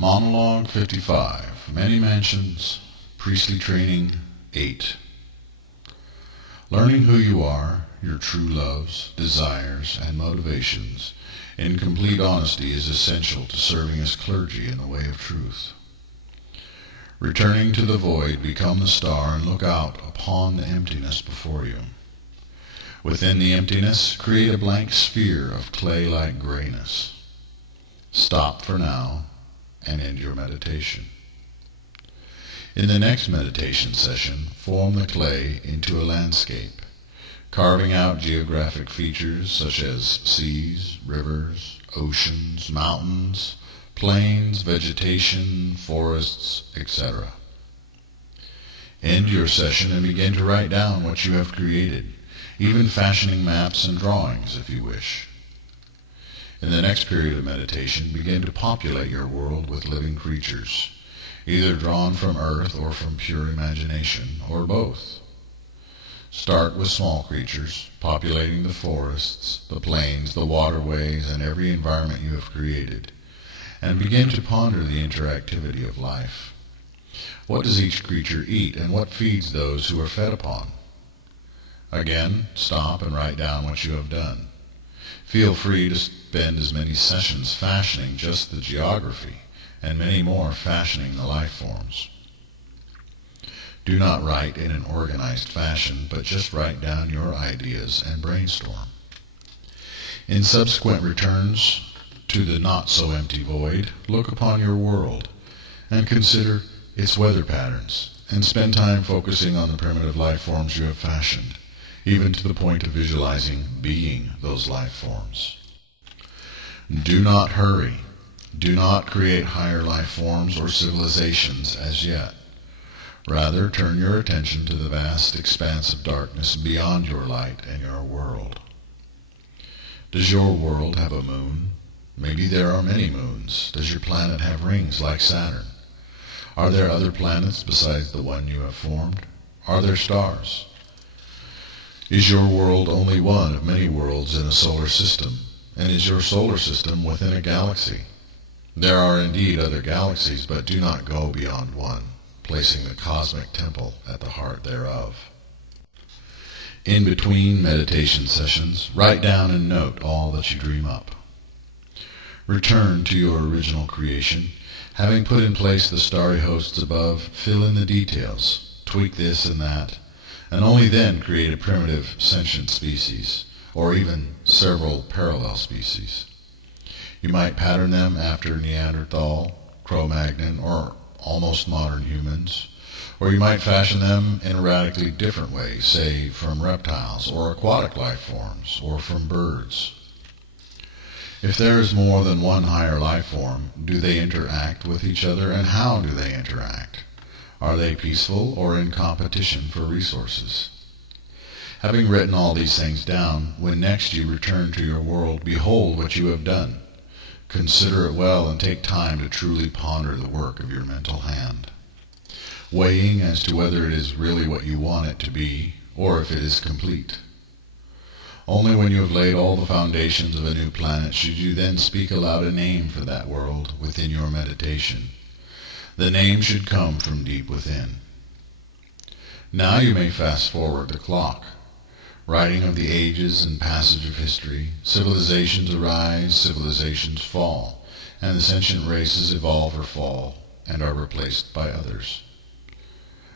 Monologue 55, Many Mansions, Priestly Training 8. Learning who you are, your true loves, desires, and motivations, in complete honesty is essential to serving as clergy in the way of truth. Returning to the void, become the star and look out upon the emptiness before you. Within the emptiness, create a blank sphere of clay-like grayness. Stop for now and end your meditation. In the next meditation session, form the clay into a landscape, carving out geographic features such as seas, rivers, oceans, mountains, plains, vegetation, forests, etc. End your session and begin to write down what you have created, even fashioning maps and drawings if you wish. In the next period of meditation, begin to populate your world with living creatures, either drawn from earth or from pure imagination, or both. Start with small creatures, populating the forests, the plains, the waterways, and every environment you have created, and begin to ponder the interactivity of life. What does each creature eat, and what feeds those who are fed upon? Again, stop and write down what you have done. Feel free to spend as many sessions fashioning just the geography, and many more fashioning the life forms. Do not write in an organized fashion, but just write down your ideas and brainstorm. In subsequent returns to the not-so-empty void, look upon your world and consider its weather patterns, and spend time focusing on the primitive life forms you have fashioned, even to the point of visualizing being those life forms. Do not hurry. Do not create higher life forms or civilizations as yet. Rather, turn your attention to the vast expanse of darkness beyond your light and your world. Does your world have a moon? Maybe there are many moons. Does your planet have rings like Saturn? Are there other planets besides the one you have formed? Are there stars? Is your world only one of many worlds in a solar system? And is your solar system within a galaxy? There are indeed other galaxies, but do not go beyond one, placing the cosmic temple at the heart thereof. In between meditation sessions, write down and note all that you dream up. Return to your original creation. Having put in place the starry hosts above, fill in the details, tweak this and that, and only then create a primitive sentient species, or even several parallel species. You might pattern them after Neanderthal, Cro-Magnon, or almost modern humans, or you might fashion them in a radically different way, say from reptiles, or aquatic life forms, or from birds. If there is more than one higher life form, do they interact with each other, and how do they interact? Are they peaceful or in competition for resources? Having written all these things down, when next you return to your world, behold what you have done. Consider it well and take time to truly ponder the work of your mental hand, weighing as to whether it is really what you want it to be, or if it is complete. Only when you have laid all the foundations of a new planet should you then speak aloud a name for that world within your meditation. The name should come from deep within. Now you may fast forward the clock, writing of the ages and passage of history. Civilizations arise, civilizations fall, and the sentient races evolve or fall, and are replaced by others.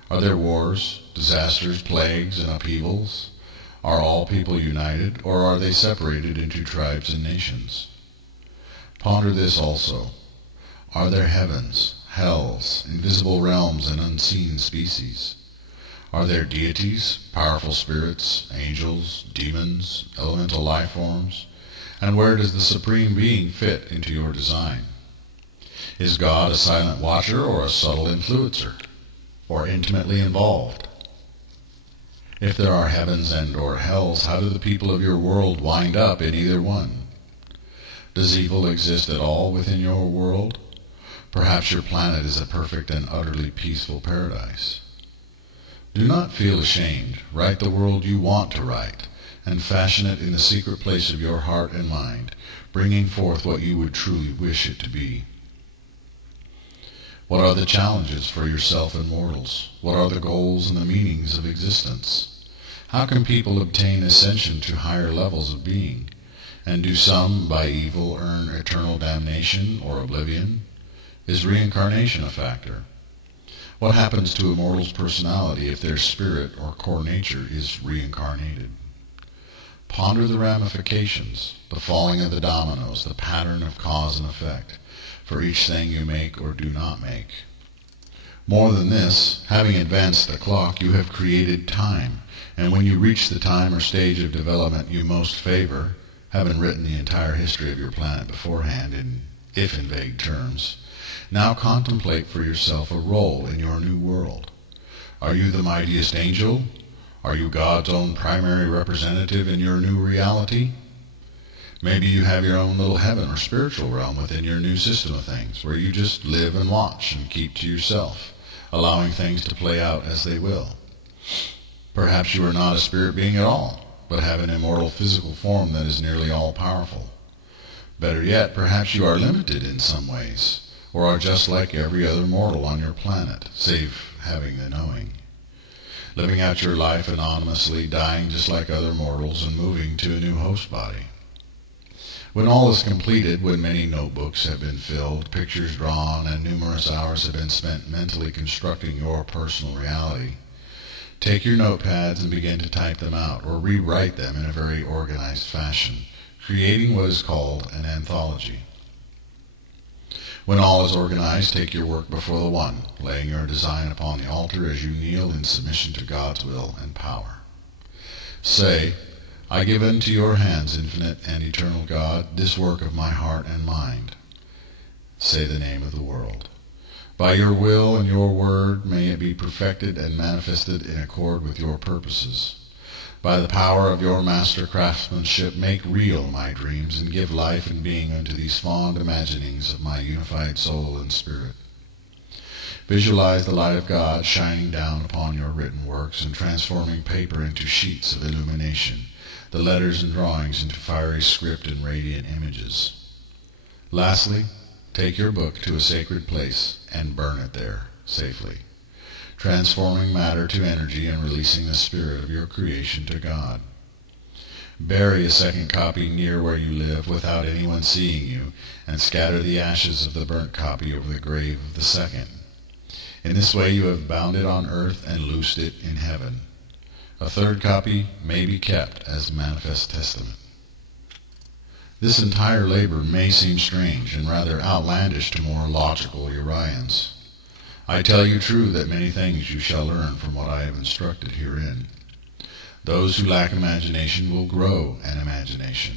Are there wars, disasters, plagues, and upheavals? Are all people united, or are they separated into tribes and nations? Ponder this also. Are there heavens, hells, invisible realms, and unseen species? Are there deities, powerful spirits, angels, demons, elemental life forms? And where does the Supreme Being fit into your design? Is God a silent watcher or a subtle influencer, or intimately involved? If there are heavens and or hells, how do the people of your world wind up in either one? Does evil exist at all within your world? Perhaps your planet is a perfect and utterly peaceful paradise. Do not feel ashamed. Write the world you want to write, and fashion it in the secret place of your heart and mind, bringing forth what you would truly wish it to be. What are the challenges for yourself and mortals? What are the goals and the meanings of existence? How can people obtain ascension to higher levels of being? And do some, by evil, earn eternal damnation or oblivion? Is reincarnation a factor? What happens to a mortal's personality if their spirit or core nature is reincarnated? Ponder the ramifications, the falling of the dominoes, the pattern of cause and effect, for each thing you make or do not make. More than this, having advanced the clock, you have created time, and when you reach the time or stage of development you most favor, having written the entire history of your planet beforehand, if in vague terms, now contemplate for yourself a role in your new world. Are you the mightiest angel? Are you God's own primary representative in your new reality? Maybe you have your own little heaven or spiritual realm within your new system of things, where you just live and watch and keep to yourself, allowing things to play out as they will. Perhaps you are not a spirit being at all, but have an immortal physical form that is nearly all-powerful. Better yet, perhaps you are limited in some ways, or are just like every other mortal on your planet, save having the knowing. Living out your life anonymously, dying just like other mortals, and moving to a new host body. When all is completed, when many notebooks have been filled, pictures drawn, and numerous hours have been spent mentally constructing your personal reality, take your notepads and begin to type them out, or rewrite them in a very organized fashion, creating what is called an anthology. When all is organized, take your work before the One, laying your design upon the altar as you kneel in submission to God's will and power. Say, I give unto your hands, infinite and eternal God, this work of my heart and mind. Say the name of the world. By your will and your word may it be perfected and manifested in accord with your purposes. By the power of your master craftsmanship, make real my dreams and give life and being unto these fond imaginings of my unified soul and spirit. Visualize the light of God shining down upon your written works and transforming paper into sheets of illumination, the letters and drawings into fiery script and radiant images. Lastly, take your book to a sacred place and burn it there safely, transforming matter to energy and releasing the spirit of your creation to God. Bury a second copy near where you live without anyone seeing you, and scatter the ashes of the burnt copy over the grave of the second. In this way you have bound it on earth and loosed it in heaven. A third copy may be kept as manifest testament. This entire labor may seem strange and rather outlandish to more logical Urians. I tell you true that many things you shall learn from what I have instructed herein. Those who lack imagination will grow an imagination,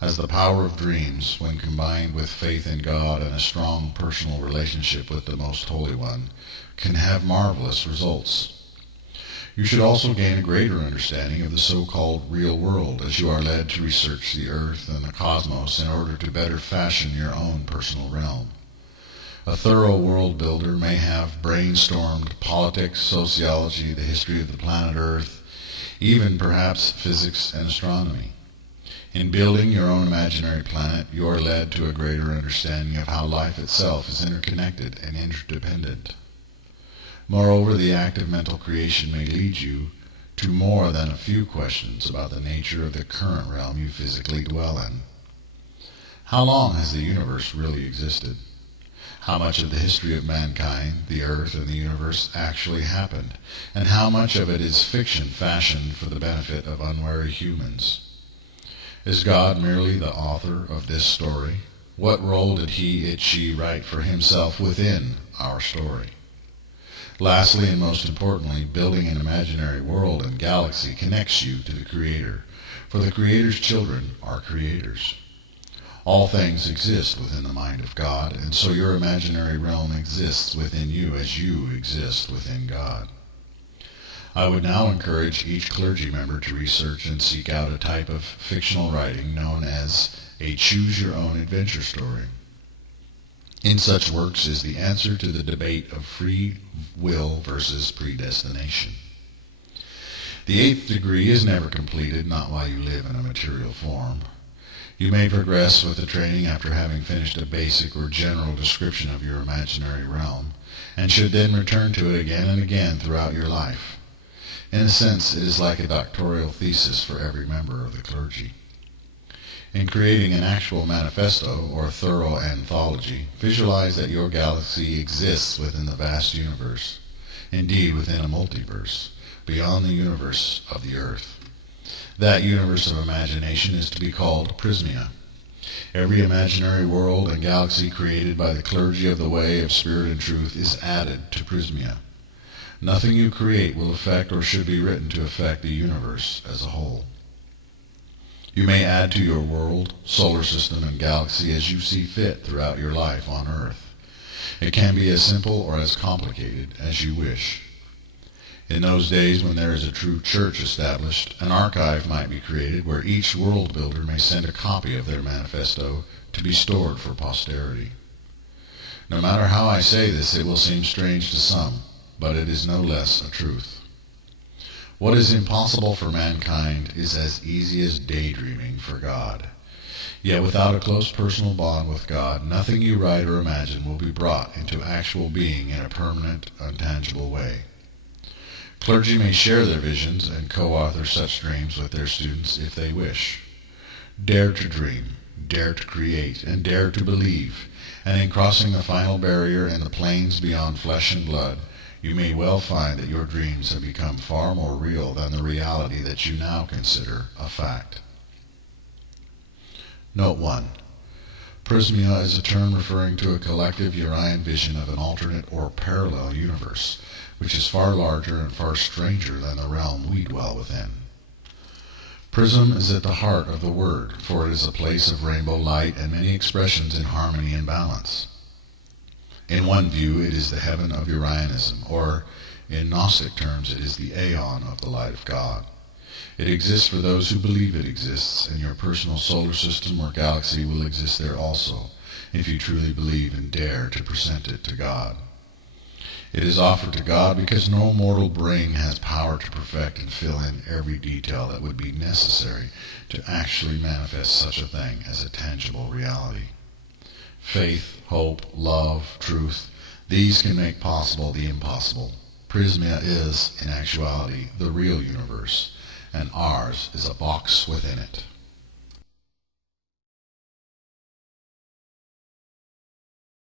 as the power of dreams, when combined with faith in God and a strong personal relationship with the Most Holy One, can have marvelous results. You should also gain a greater understanding of the so-called real world as you are led to research the earth and the cosmos in order to better fashion your own personal realm. A thorough world builder may have brainstormed politics, sociology, the history of the planet Earth, even perhaps physics and astronomy. In building your own imaginary planet, you are led to a greater understanding of how life itself is interconnected and interdependent. Moreover, the act of mental creation may lead you to more than a few questions about the nature of the current realm you physically dwell in. How long has the universe really existed? How much of the history of mankind, the earth, and the universe actually happened, and how much of it is fiction fashioned for the benefit of unwary humans? Is God merely the author of this story? What role did he, it, she write for himself within our story? Lastly, and most importantly, building an imaginary world and galaxy connects you to the Creator, for the Creator's children are creators. All things exist within the mind of God, and so your imaginary realm exists within you as you exist within God. I would now encourage each clergy member to research and seek out a type of fictional writing known as a choose-your-own-adventure story. In such works is the answer to the debate of free will versus predestination. The 8th degree is never completed, not while you live in a material form. You may progress with the training after having finished a basic or general description of your imaginary realm, and should then return to it again and again throughout your life. In a sense, it is like a doctoral thesis for every member of the clergy. In creating an actual manifesto or thorough anthology, visualize that your galaxy exists within the vast universe, indeed within a multiverse, beyond the universe of the Earth. That universe of imagination is to be called Prismia. Every imaginary world and galaxy created by the clergy of the way of spirit and truth is added to Prismia. Nothing you create will affect or should be written to affect the universe as a whole. You may add to your world, solar system, and galaxy as you see fit throughout your life on Earth. It can be as simple or as complicated as you wish. In those days when there is a true church established, an archive might be created where each world builder may send a copy of their manifesto to be stored for posterity. No matter how I say this, it will seem strange to some, but it is no less a truth. What is impossible for mankind is as easy as daydreaming for God. Yet without a close personal bond with God, nothing you write or imagine will be brought into actual being in a permanent, untangible way. Clergy may share their visions and co-author such dreams with their students if they wish. Dare to dream, dare to create, and dare to believe, and in crossing the final barrier in the plains beyond flesh and blood, you may well find that your dreams have become far more real than the reality that you now consider a fact. Note 1. Prismia is a term referring to a collective Urian vision of an alternate or parallel universe, which is far larger and far stranger than the realm we dwell within. Prism is at the heart of the word, for it is a place of rainbow light and many expressions in harmony and balance. In one view, it is the heaven of Urianism, or, in Gnostic terms, it is the Aeon of the light of God. It exists for those who believe it exists, and your personal solar system or galaxy will exist there also, if you truly believe and dare to present it to God. It is offered to God because no mortal brain has power to perfect and fill in every detail that would be necessary to actually manifest such a thing as a tangible reality. Faith, hope, love, truth, these can make possible the impossible. Prismia is, in actuality, the real universe, and ours is a box within it.